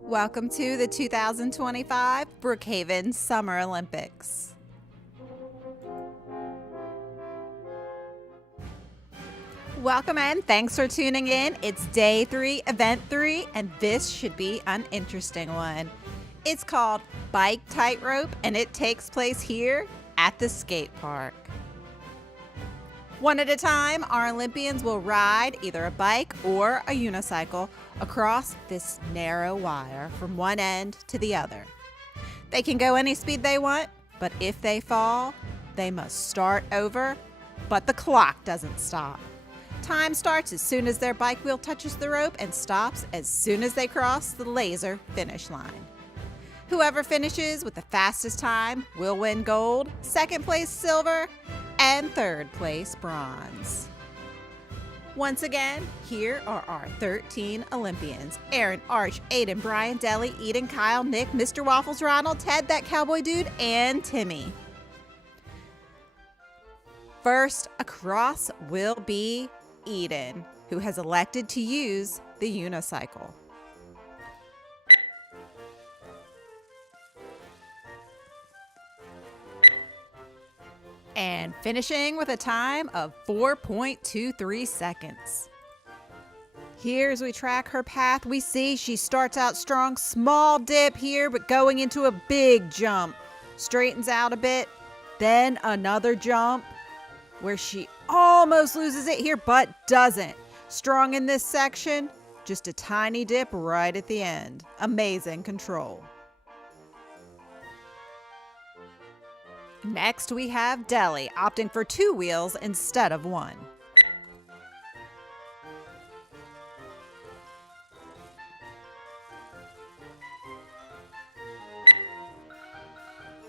Welcome to the 2025 Brookhaven Summer Olympics. Welcome and thanks for tuning in. It's day 3, event 3, and this should be an interesting one. It's called Bike Tightrope, and it takes place here at the skate park. One at a time, our Olympians will ride either a bike or a unicycle across this narrow wire from one end to the other. They can go any speed they want, but if they fall, they must start over, but the clock doesn't stop. Time starts as soon as their bike wheel touches the rope and stops as soon as they cross the laser finish line. Whoever finishes with the fastest time will win gold, second place silver, and third place bronze. Once again, here are our 13 Olympians: Aaron, Arch, Aiden, Brian, Deli, Eden, Kyle, Nick, Mr. Waffles, Ronald, Ted, that Cowboy Dude, and Timmy. First across will be Eden, who has elected to use the unicycle. And finishing with a time of 4.23 seconds. Here, as we track her path, we see she starts out strong, small dip here, but going into a big jump. Straightens out a bit, then another jump where she almost loses it here, but doesn't. Strong in this section, just a tiny dip right at the end. Amazing control. Next, we have Deli, opting for 2 wheels instead of 1.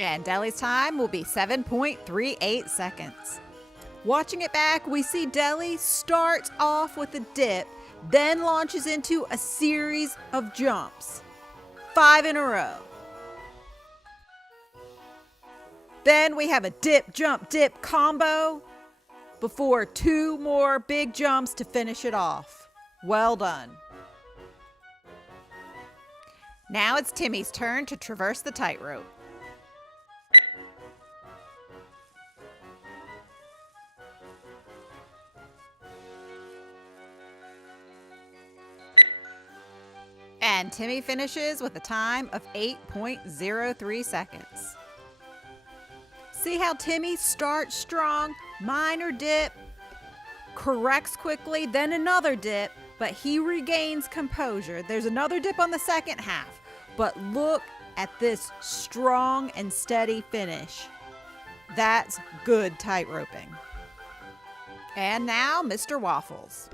And Deli's time will be 7.38 seconds. Watching it back, we see Deli starts off with a dip, then launches into a series of jumps. 5 in a row. Then we have a dip, jump, dip combo before 2 more big jumps to finish it off. Well done. Now it's Timmy's turn to traverse the tightrope. And Timmy finishes with a time of 8.03 seconds. See how Timmy starts strong, minor dip, corrects quickly, then another dip, but he regains composure. There's another dip on the second half, but look at this strong and steady finish. That's good tightroping. And now, Mr. Waffles.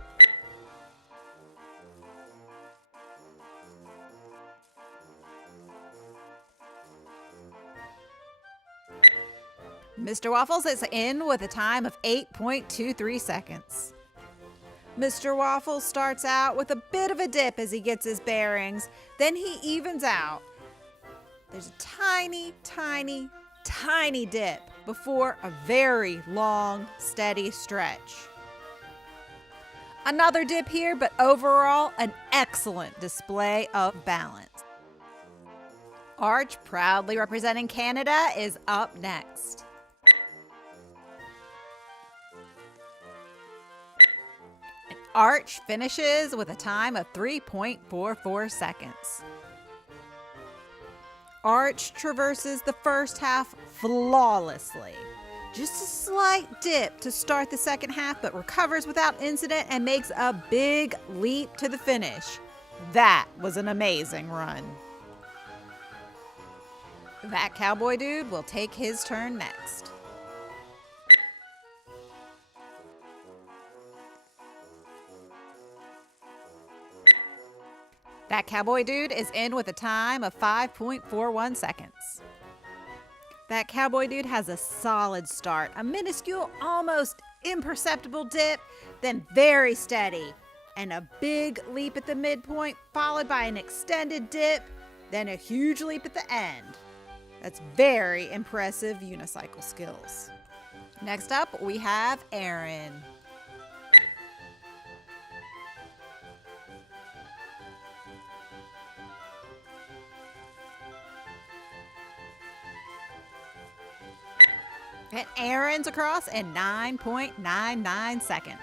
Mr. Waffles is in with a time of 8.23 seconds. Mr. Waffles starts out with a bit of a dip as he gets his bearings, then he evens out. There's a tiny, tiny, tiny dip before a very long, steady stretch. Another dip here, but overall an excellent display of balance. Arch, proudly representing Canada, is up next. Arch finishes with a time of 3.44 seconds. Arch traverses the first half flawlessly. Just a slight dip to start the second half, but recovers without incident and makes a big leap to the finish. That was an amazing run. That Cowboy Dude will take his turn next. That Cowboy Dude is in with a time of 5.41 seconds. That Cowboy Dude has a solid start, a minuscule, almost imperceptible dip, then very steady, and a big leap at the midpoint, followed by an extended dip, then a huge leap at the end. That's very impressive unicycle skills. Next up, we have Aaron. And Aaron's across in 9.99 seconds.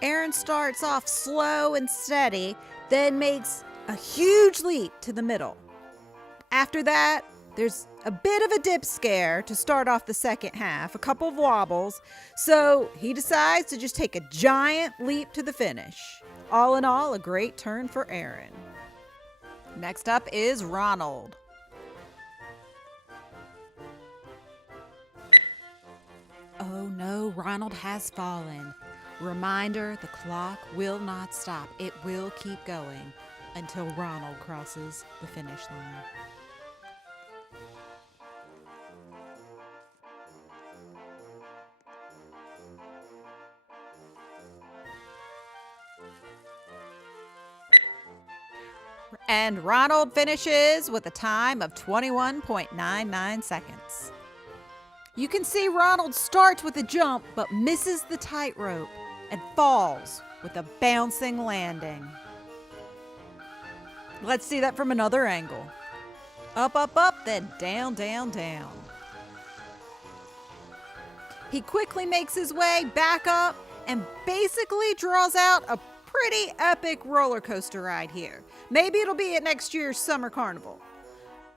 Aaron starts off slow and steady, then makes a huge leap to the middle. After that, there's a bit of a dip scare to start off the second half, a couple of wobbles, so he decides to just take a giant leap to the finish. All in all, a great turn for Aaron. Next up is Ronald. Oh no, Ronald has fallen. Reminder, the clock will not stop. It will keep going until Ronald crosses the finish line. And Ronald finishes with a time of 21.99 seconds. You can see Ronald starts with a jump but misses the tightrope and falls with a bouncing landing. Let's see that from another angle. Up, up, up, then down, down, down. He quickly makes his way back up and basically draws out a pretty epic roller coaster ride here. Maybe it'll be at next year's summer carnival.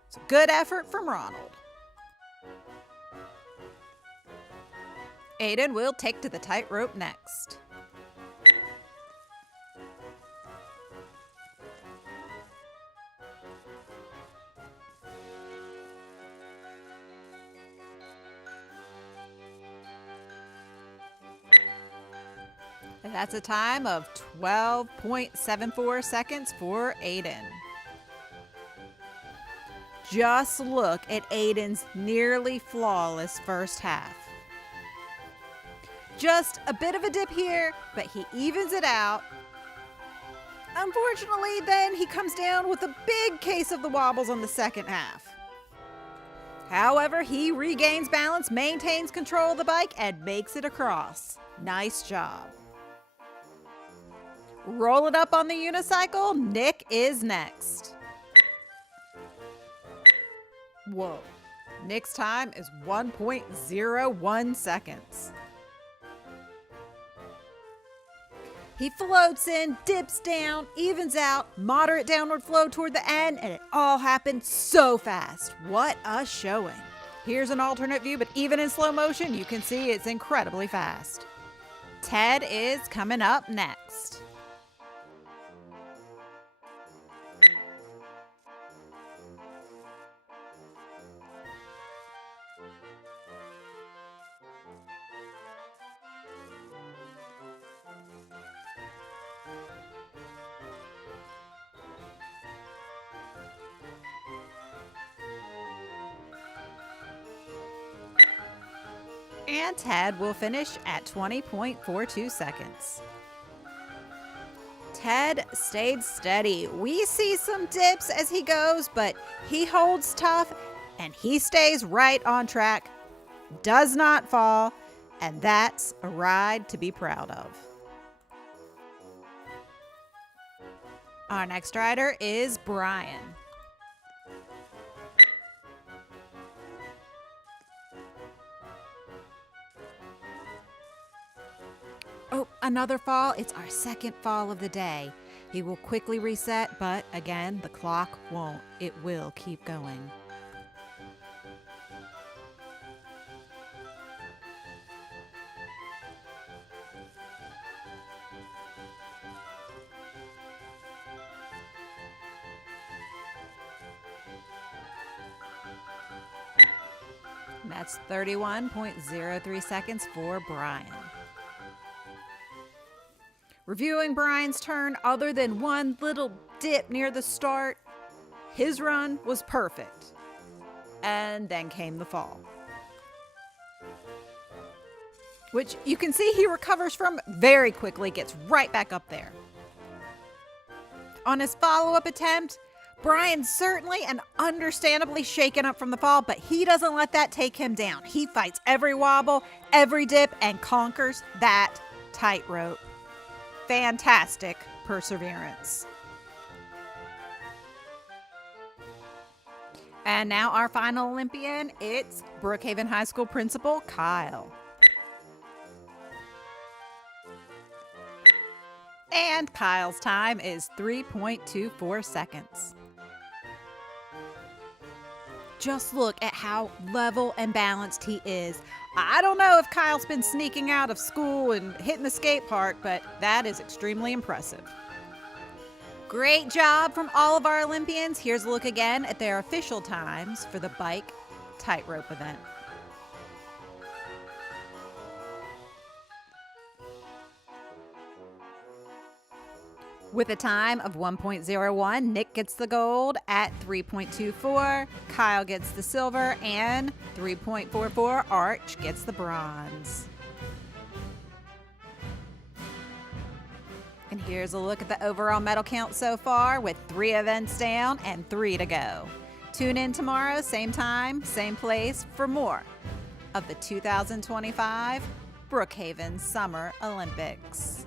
It's a good effort from Ronald. Aiden will take to the tightrope next. And that's a time of 12.74 seconds for Aiden. Just look at Aiden's nearly flawless first half. Just a bit of a dip here, but he evens it out. Unfortunately, then he comes down with a big case of the wobbles on the second half. However, he regains balance, maintains control of the bike, and makes it across. Nice job. Roll it up on the unicycle. Nick is next. Whoa. Nick's time is 1.01 seconds. He floats in, dips down, evens out, moderate downward flow toward the end, and it all happened so fast. What a showing. Here's an alternate view, but even in slow motion, you can see it's incredibly fast. Ted is coming up next. And Ted will finish at 20.42 seconds. Ted stayed steady. We see some dips as he goes, but he holds tough and he stays right on track, does not fall, and that's a ride to be proud of. Our next rider is Brian. Oh, another fall. It's our second fall of the day. He will quickly reset, but again, the clock won't. It will keep going. And that's 31.03 seconds for Brian. Reviewing Brian's turn, other than one little dip near the start, his run was perfect. And then came the fall, which you can see he recovers from very quickly, gets right back up there. On his follow-up attempt, Brian's certainly and understandably shaken up from the fall, but he doesn't let that take him down. He fights every wobble, every dip, and conquers that tightrope. Fantastic perseverance. And now our final Olympian, it's Brookhaven High School principal, Kyle. And Kyle's time is 3.24 seconds. Just look at how level and balanced he is. I don't know if Kyle's been sneaking out of school and hitting the skate park, but that is extremely impressive. Great job from all of our Olympians. Here's a look again at their official times for the bike tightrope event. With a time of 1.01, Nick gets the gold at 3.24, Kyle gets the silver, and 3.44, Arch gets the bronze. And here's a look at the overall medal count so far with 3 events down and 3 to go. Tune in tomorrow, same time, same place for more of the 2025 Brookhaven Summer Olympics.